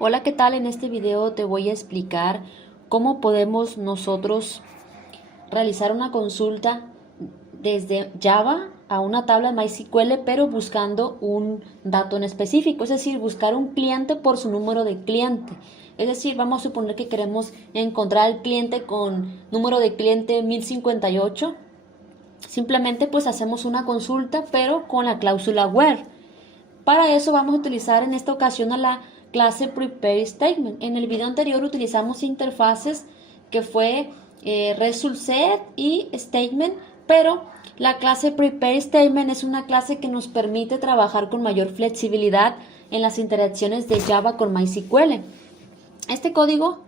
Hola, ¿qué tal? En este video te voy a explicar cómo podemos nosotros realizar una consulta desde Java a una tabla de MySQL, pero buscando un dato en específico, es decir, buscar un cliente por su número de cliente. Es decir, vamos a suponer que queremos encontrar al cliente con número de cliente 1058. Simplemente pues hacemos una consulta, pero con la cláusula where. Para eso vamos a utilizar en esta ocasión a la clase prepareStatement. En el video anterior utilizamos interfaces que fue result_set y statement, pero la clase prepareStatement es una clase que nos permite trabajar con mayor flexibilidad en las interacciones de Java con MySQL. Este código,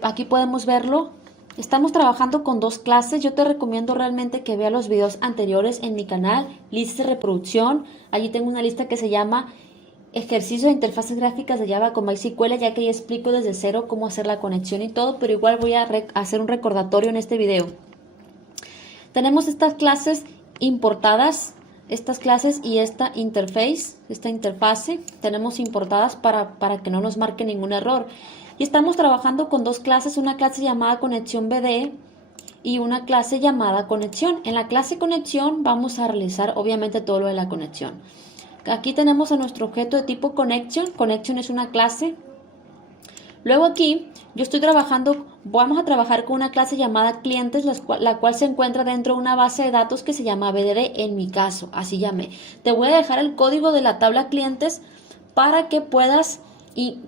aquí podemos verlo. Estamos trabajando con dos clases. Yo te recomiendo realmente que veas los videos anteriores en mi canal, lista de reproducción. Allí tengo una lista que se llama ejercicio de interfaces gráficas de Java con MySQL, ya que ahí explico desde cero cómo hacer la conexión y todo, pero igual voy a hacer un recordatorio en este video. Tenemos estas clases importadas, estas clases y esta interfase, tenemos importadas para que no nos marque ningún error. Y estamos trabajando con dos clases, una clase llamada conexión BD y una clase llamada conexión. En la clase conexión vamos a realizar obviamente todo lo de la conexión. Aquí tenemos a nuestro objeto de tipo connection. Connection es una clase. Luego aquí yo estoy trabajando, vamos a trabajar con una clase llamada clientes, la cual se encuentra dentro de una base de datos que se llama BDD, en mi caso, así llamé. Te voy a dejar el código de la tabla clientes para que puedas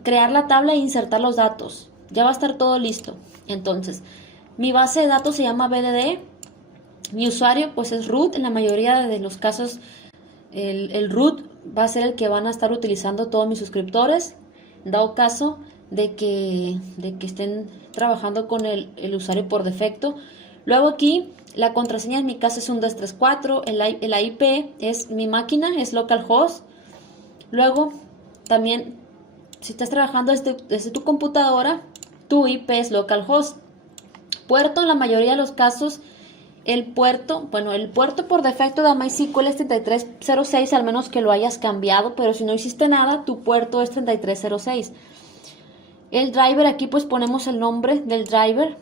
crear la tabla e insertar los datos. Ya va a estar todo listo. Entonces, mi base de datos se llama BDD, mi usuario pues es root, en la mayoría de los casos el root va a ser el que van a estar utilizando todos mis suscriptores, dado caso de que estén trabajando con el usuario por defecto. Luego aquí la contraseña en mi caso es 1234, el IP es mi máquina, es localhost. Luego también si estás trabajando desde tu computadora, tu IP es localhost. Puerto, en la mayoría de los casos el puerto por defecto de MySQL es 3306, al menos que lo hayas cambiado, pero si no hiciste nada, tu puerto es 3306. El driver, aquí pues ponemos el nombre del driver.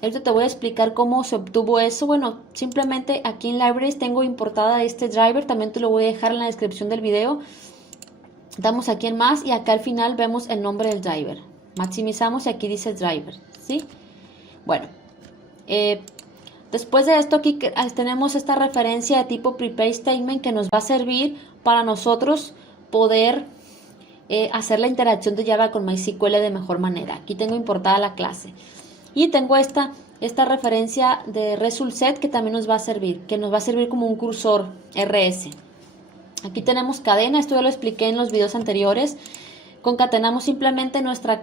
Ahorita te voy a explicar cómo se obtuvo eso. Bueno, simplemente aquí en Libraries tengo importada este driver, también te lo voy a dejar en la descripción del video. Damos aquí en más y acá al final vemos el nombre del driver. Maximizamos y aquí dice driver, ¿sí? Bueno, después de esto aquí tenemos esta referencia de tipo prepareStatement que nos va a servir para nosotros poder hacer la interacción de Java con MySQL de mejor manera. Aquí tengo importada la clase y tengo esta referencia de result_set que también nos va a servir, como un cursor RS. Aquí tenemos cadena, esto ya lo expliqué en los videos anteriores. Concatenamos simplemente nuestra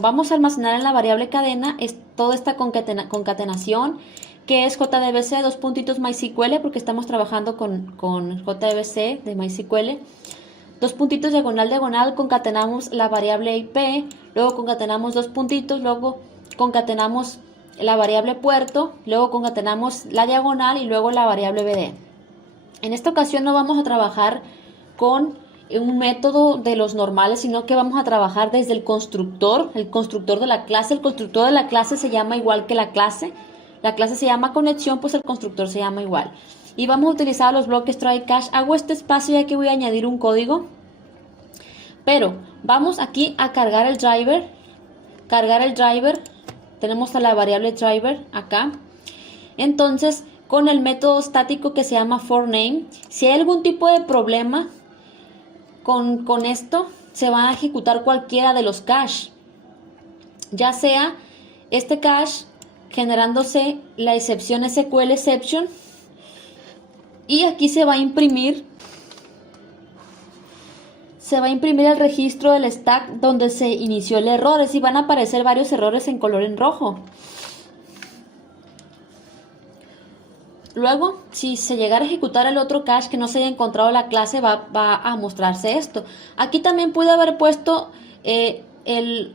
vamos a almacenar en la variable cadena toda esta concatenación, que es JDBC, dos puntitos MySQL, porque estamos trabajando con JDBC de MySQL. Dos puntitos diagonal, concatenamos la variable IP, luego concatenamos dos puntitos, luego concatenamos la variable puerto, luego concatenamos la diagonal y luego la variable BD. En esta ocasión no vamos a trabajar con un método de los normales, sino que vamos a trabajar desde el constructor de la clase. El constructor de la clase se llama igual que la clase se llama conexión, pues el constructor se llama igual. Y vamos a utilizar los bloques try catch. Hago este espacio ya que voy a añadir un código, pero vamos aquí a cargar el driver. Tenemos a la variable driver acá. Entonces, con el método estático que se llama forName, si hay algún tipo de problema con esto, se va a ejecutar cualquiera de los cache, ya sea este cache generándose la excepción SQL exception, y aquí se va a imprimir el registro del stack donde se inició el error, y van a aparecer varios errores en color en rojo. Luego, si se llegara a ejecutar el otro cache que no se haya encontrado la clase, va a mostrarse esto. Aquí también pude haber puesto el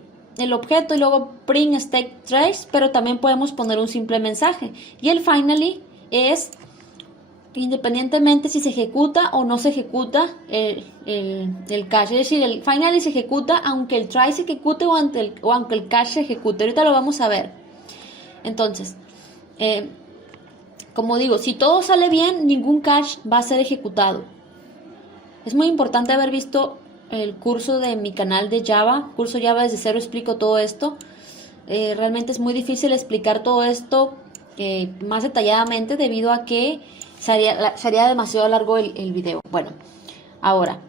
objeto y luego print state trace, pero también podemos poner un simple mensaje. Y el finally es independientemente si se ejecuta o no se ejecuta el cache. Es decir, el finally se ejecuta aunque el try se ejecute o aunque el cache se ejecute. Ahorita lo vamos a ver. Entonces, como digo, si todo sale bien, ningún cache va a ser ejecutado. Es muy importante haber visto el curso de mi canal de Java, curso Java desde cero, explico todo esto. Realmente es muy difícil explicar todo esto más detalladamente debido a que sería demasiado largo el video. Bueno, ahora,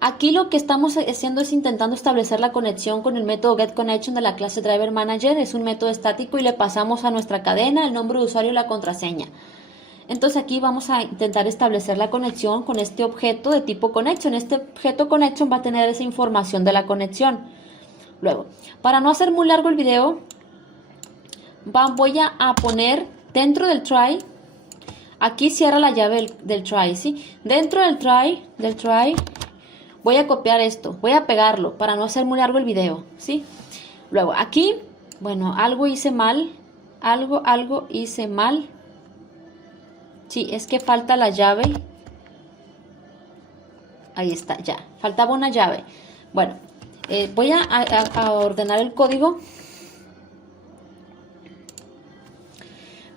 aquí lo que estamos haciendo es intentando establecer la conexión con el método getConnection de la clase DriverManager. Es un método estático y le pasamos a nuestra cadena el nombre de usuario y la contraseña. Entonces aquí vamos a intentar establecer la conexión con este objeto de tipo connection. Este objeto connection va a tener esa información de la conexión. Luego, para no hacer muy largo el video, voy a poner dentro del try, aquí cierra la llave del try, ¿sí? Dentro del try, voy a copiar esto, voy a pegarlo para no hacer muy largo el video, ¿sí? Luego, aquí, bueno, algo hice mal, algo hice mal. Sí, es que falta la llave. Ahí está, ya. Faltaba una llave. Bueno, voy a ordenar el código.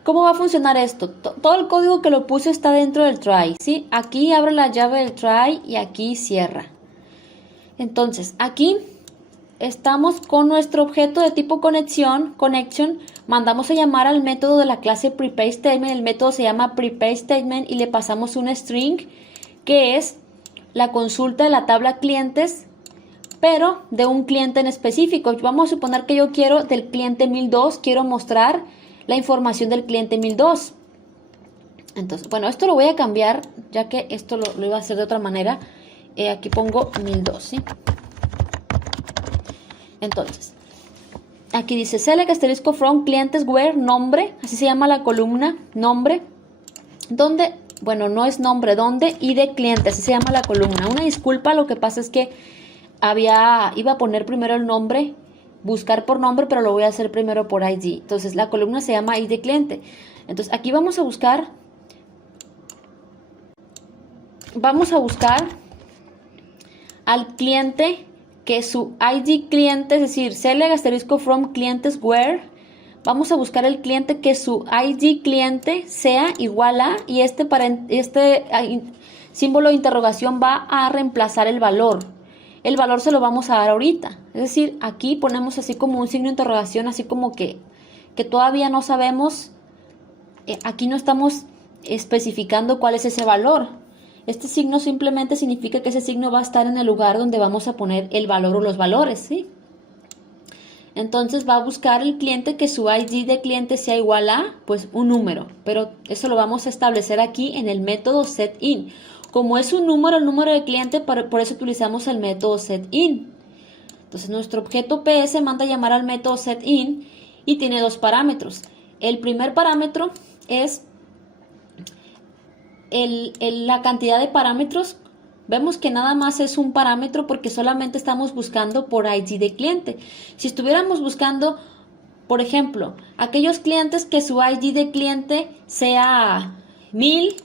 ¿Cómo va a funcionar esto? Todo el código que lo puse está dentro del try, ¿sí? Aquí abre la llave del try y aquí cierra. Entonces, aquí estamos con nuestro objeto de tipo connection, mandamos a llamar al método de la clase prepareStatement. El método se llama prepareStatement y le pasamos un string que es la consulta de la tabla clientes, pero de un cliente en específico. Vamos a suponer que yo quiero del cliente 1002, quiero mostrar la información del cliente 1002. Entonces, bueno, esto lo voy a cambiar, ya que esto lo iba a hacer de otra manera. Aquí pongo 1002, ¿sí? Entonces, aquí dice select asterisco from clientes where nombre, así se llama la columna, nombre, donde, bueno, no es nombre, donde y de cliente, así se llama la columna. Una disculpa, lo que pasa es que iba a poner primero el nombre, buscar por nombre, pero lo voy a hacer primero por ID. Entonces, la columna se llama ID cliente. Entonces, aquí vamos a buscar al cliente que su ID cliente, es decir, select asterisco from clientes where, vamos a buscar el cliente que su ID cliente sea igual a, y este símbolo de interrogación va a reemplazar el valor. El valor se lo vamos a dar ahorita. Es decir, aquí ponemos así como un signo de interrogación, así como que todavía no sabemos, aquí no estamos especificando cuál es ese valor. Este signo simplemente significa que ese signo va a estar en el lugar donde vamos a poner el valor o los valores, ¿sí? Entonces va a buscar el cliente que su ID de cliente sea igual a, pues, un número. Pero eso lo vamos a establecer aquí en el método setIn. Como es un número, el número de cliente, por eso utilizamos el método setIn. Entonces nuestro objeto PS manda a llamar al método setIn y tiene dos parámetros. El primer parámetro es la cantidad de parámetros. Vemos que nada más es un parámetro porque solamente estamos buscando por ID de cliente. Si estuviéramos buscando, por ejemplo, aquellos clientes que su ID de cliente sea 1000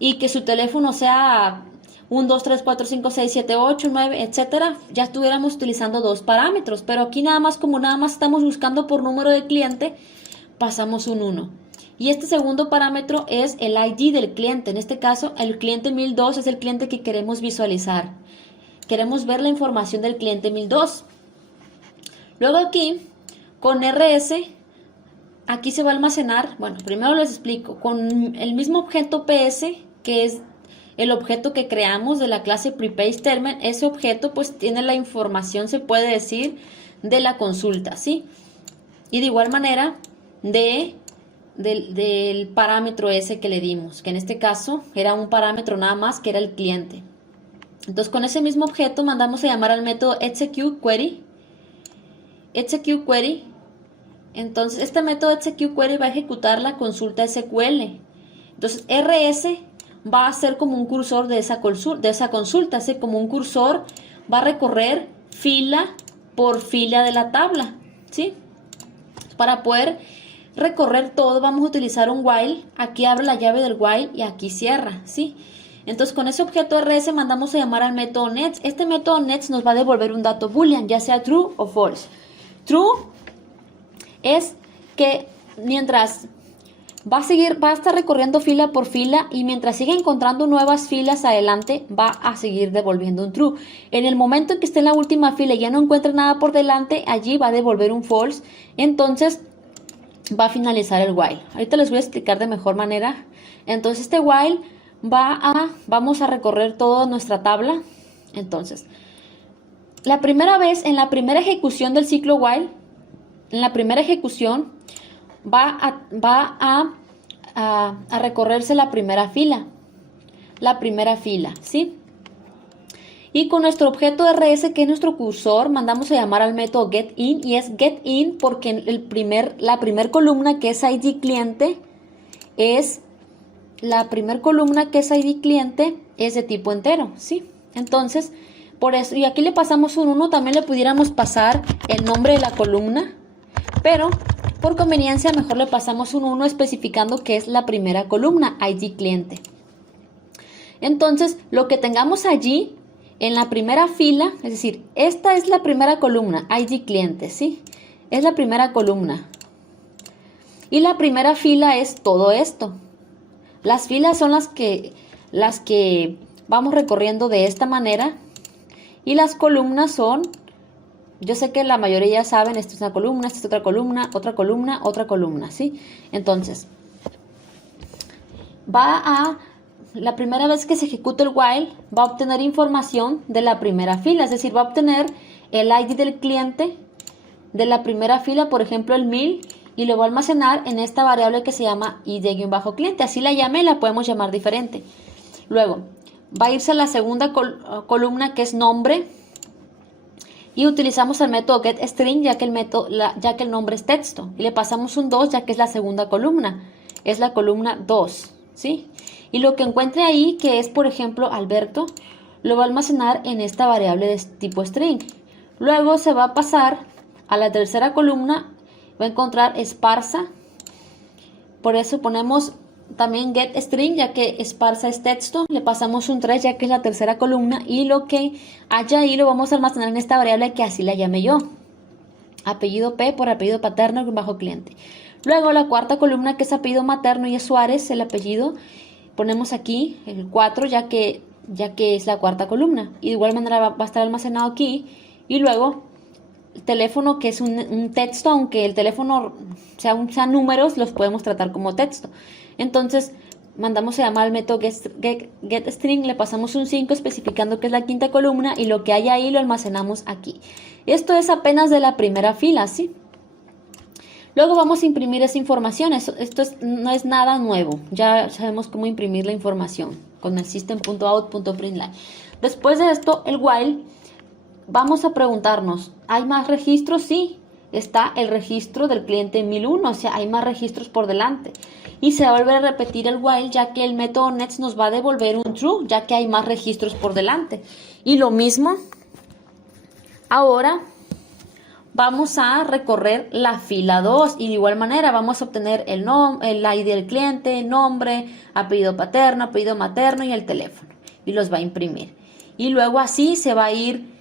y que su teléfono sea 1, 2, 3, 4, 5, 6, 7, 8, 9, etcétera, ya estuviéramos utilizando dos parámetros. Pero aquí nada más, como nada más estamos buscando por número de cliente, pasamos un 1. Y este segundo parámetro es el ID del cliente. En este caso, el cliente 1002 es el cliente que queremos visualizar. Queremos ver la información del cliente 1002. Luego aquí, con RS, aquí se va a almacenar, bueno, primero les explico, con el mismo objeto PS, que es el objeto que creamos de la clase prepareStatement, ese objeto pues tiene la información, se puede decir, de la consulta, ¿sí? Y de igual manera, del parámetro ese que le dimos, que en este caso era un parámetro nada más, que era el cliente. Entonces con ese mismo objeto mandamos a llamar al método executeQuery. Entonces este método executeQuery va a ejecutar la consulta SQL. Entonces RS va a ser como un cursor de esa consulta, así como un cursor va a recorrer fila por fila de la tabla, ¿sí? Para poder recorrer todo, vamos a utilizar un while. Aquí abre la llave del while y aquí cierra, ¿sí? Entonces con ese objeto rs mandamos a llamar al método next. Este método next nos va a devolver un dato boolean, ya sea true o false. True es que mientras va a estar recorriendo fila por fila y mientras siga encontrando nuevas filas adelante, va a seguir devolviendo un true. En el momento en que esté en la última fila y ya no encuentre nada por delante, allí va a devolver un false. Entonces va a finalizar el while. Ahorita les voy a explicar de mejor manera. Entonces este while vamos a recorrer toda nuestra tabla. Entonces, la primera vez, en la primera ejecución del ciclo while, en la primera ejecución va a recorrerse la primera fila, ¿sí? Y con nuestro objeto rs, que es nuestro cursor, mandamos a llamar al método getIn, y es getIn porque la primera columna que es id cliente es de tipo entero, ¿sí? Entonces, por eso, y aquí le pasamos un 1, también le pudiéramos pasar el nombre de la columna, pero por conveniencia mejor le pasamos un 1 especificando que es la primera columna, id cliente. Entonces, lo que tengamos allí en la primera fila, es decir, esta es la primera columna, id cliente, ¿sí? Es la primera columna. Y la primera fila es todo esto. Las filas son las que vamos recorriendo de esta manera. Y las columnas son, yo sé que la mayoría ya saben, esta es una columna, esta es otra columna, otra columna, otra columna, ¿sí? Entonces, la primera vez que se ejecute el while, va a obtener información de la primera fila, es decir, va a obtener el ID del cliente de la primera fila, por ejemplo el 1000, y lo va a almacenar en esta variable que se llama id-cliente, así la llame, la podemos llamar diferente. Luego, va a irse a la segunda columna que es nombre, y utilizamos el método getString ya que el nombre es texto, y le pasamos un 2 ya que es la segunda columna, es la columna 2, ¿sí? Y lo que encuentre ahí, que es por ejemplo Alberto, lo va a almacenar en esta variable de tipo string. Luego se va a pasar a la tercera columna, va a encontrar esparza, por eso ponemos también getString ya que esparza es texto, le pasamos un 3 ya que es la tercera columna, y lo que haya ahí lo vamos a almacenar en esta variable que así la llamé yo, apellido P por apellido paterno bajo cliente. Luego la cuarta columna que es apellido materno y es Suárez el apellido, ponemos aquí el 4 ya que es la cuarta columna, y de igual manera va a estar almacenado aquí. Y luego el teléfono, que es un texto, aunque el teléfono sean números, los podemos tratar como texto. Entonces mandamos a llamar al método getString, le pasamos un 5 especificando que es la quinta columna, y lo que hay ahí lo almacenamos aquí. Esto es apenas de la primera fila, ¿sí? Luego vamos a imprimir esa información. Esto no es nada nuevo, ya sabemos cómo imprimir la información con el system.out.println. Después de esto, el while, vamos a preguntarnos, ¿hay más registros? Sí, está el registro del cliente 1001, o sea, hay más registros por delante. Y se va a volver a repetir el while, ya que el método next nos va a devolver un true, ya que hay más registros por delante. Y lo mismo, ahora vamos a recorrer la fila 2, y de igual manera vamos a obtener el ID del cliente, nombre, apellido paterno, apellido materno y el teléfono, y los va a imprimir. Y luego así se va a ir,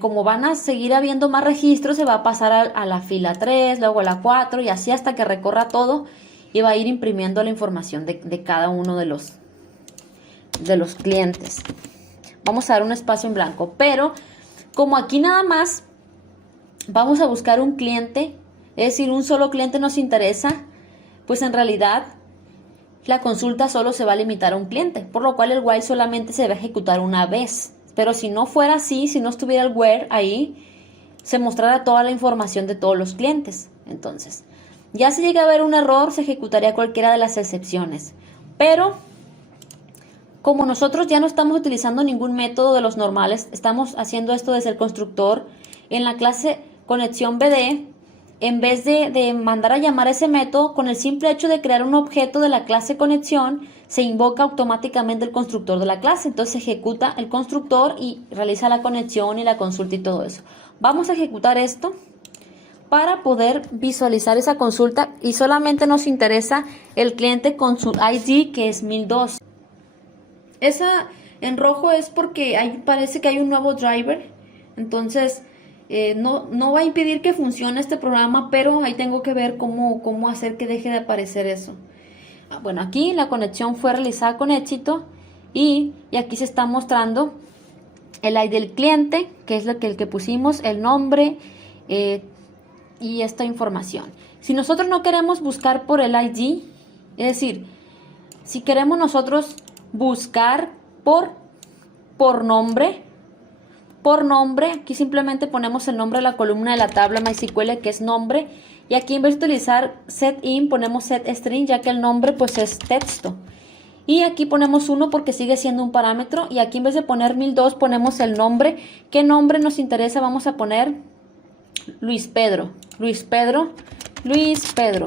como van a seguir habiendo más registros, se va a pasar a la fila 3, luego a la 4, y así hasta que recorra todo, y va a ir imprimiendo la información de cada uno de los clientes. Vamos a dar un espacio en blanco, pero como aquí nada más vamos a buscar un cliente, es decir, un solo cliente nos interesa, pues en realidad la consulta solo se va a limitar a un cliente, por lo cual el while solamente se va a ejecutar una vez. Pero si no fuera así, si no estuviera el where ahí, se mostrará toda la información de todos los clientes. Entonces, ya si llega a haber un error, se ejecutaría cualquiera de las excepciones. Pero como nosotros ya no estamos utilizando ningún método de los normales, estamos haciendo esto desde el constructor, en la clase conexión BD, en vez de mandar a llamar ese método, con el simple hecho de crear un objeto de la clase conexión, se invoca automáticamente el constructor de la clase. Entonces se ejecuta el constructor y realiza la conexión y la consulta y todo eso. Vamos a ejecutar esto para poder visualizar esa consulta y solamente nos interesa el cliente con su ID, que es 1002. Esa en rojo es porque parece que hay un nuevo driver, entonces no va a impedir que funcione este programa, pero ahí tengo que ver cómo hacer que deje de aparecer eso. Bueno, aquí la conexión fue realizada con éxito y aquí se está mostrando el ID del cliente, que es el que pusimos, el nombre y esta información. Si nosotros no queremos buscar por el ID, es decir, si queremos nosotros buscar por nombre, aquí simplemente ponemos el nombre de la columna de la tabla MySQL, que es nombre, y aquí en vez de utilizar setIn ponemos setString, ya que el nombre pues es texto. Y aquí ponemos 1 porque sigue siendo un parámetro, y aquí en vez de poner 1002 ponemos el nombre. ¿Qué nombre nos interesa? Vamos a poner Luis Pedro,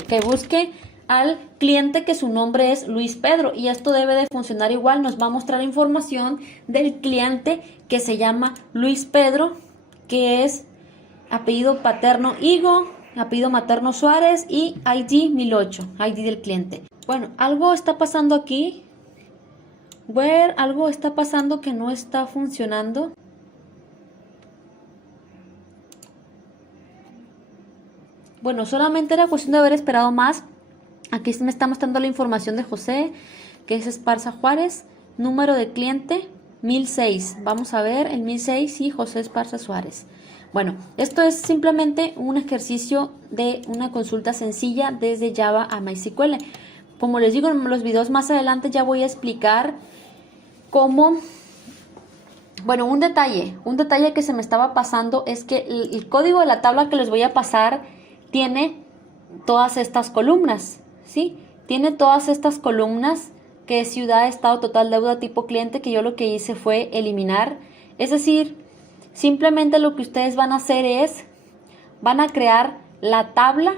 que busque al cliente que su nombre es Luis Pedro, y esto debe de funcionar igual. Nos va a mostrar información del cliente que se llama Luis Pedro, que es apellido paterno Higo, apellido materno Suárez y ID 1008, ID del cliente. Bueno, algo está pasando aquí. Algo está pasando que no está funcionando. Bueno, solamente era cuestión de haber esperado más. Aquí me está mostrando la información de José, que es Esparza Juárez, número de cliente 1006. Vamos a ver el 1006 y José Esparza Suárez. Bueno, esto es simplemente un ejercicio de una consulta sencilla desde Java a MySQL. Como les digo, en los videos más adelante ya voy a explicar cómo. Bueno, un detalle que se me estaba pasando es que el código de la tabla que les voy a pasar tiene todas estas columnas, ¿sí? Tiene todas estas columnas, que es ciudad, estado, total, deuda, tipo cliente, que yo lo que hice fue eliminar. Es decir, simplemente lo que ustedes van a hacer es, van a crear la tabla,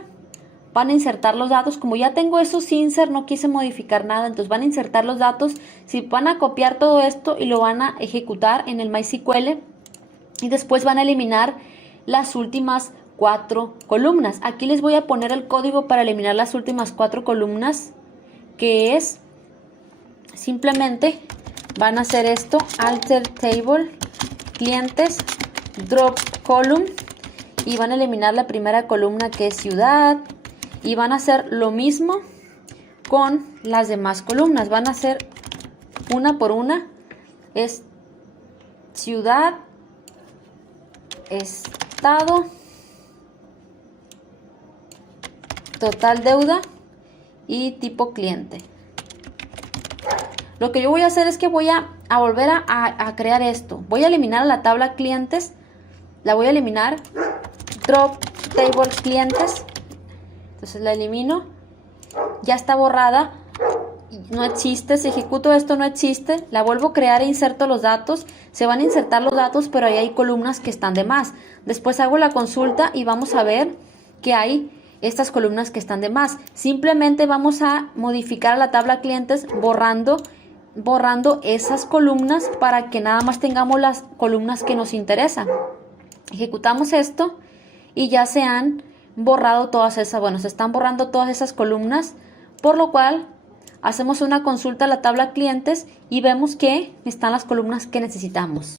van a insertar los datos. Como ya tengo esos insert, no quise modificar nada, entonces van a insertar los datos. Si van a copiar todo esto y lo van a ejecutar en el MySQL, y después van a eliminar las últimas 4 columnas. Aquí les voy a poner el código para eliminar las últimas 4 columnas, que es simplemente van a hacer esto: alter table, clientes, drop column, y van a eliminar la primera columna, que es ciudad, y van a hacer lo mismo con las demás columnas. Van a hacer una por una. Es ciudad, estado, total deuda y tipo cliente. Lo que yo voy a hacer es que voy a volver a crear esto. Voy a eliminar la tabla clientes, la voy a eliminar, drop table clientes, entonces la elimino, ya está borrada, no existe. Si ejecuto esto no existe, la vuelvo a crear e inserto los datos. Se van a insertar los datos, pero ahí hay columnas que están de más. Después hago la consulta y vamos a ver que hay estas columnas que están de más. Simplemente vamos a modificar la tabla clientes borrando esas columnas para que nada más tengamos las columnas que nos interesan. Ejecutamos esto y ya se han borrado todas esas, bueno, se están borrando todas esas columnas, por lo cual hacemos una consulta a la tabla clientes y vemos que están las columnas que necesitamos.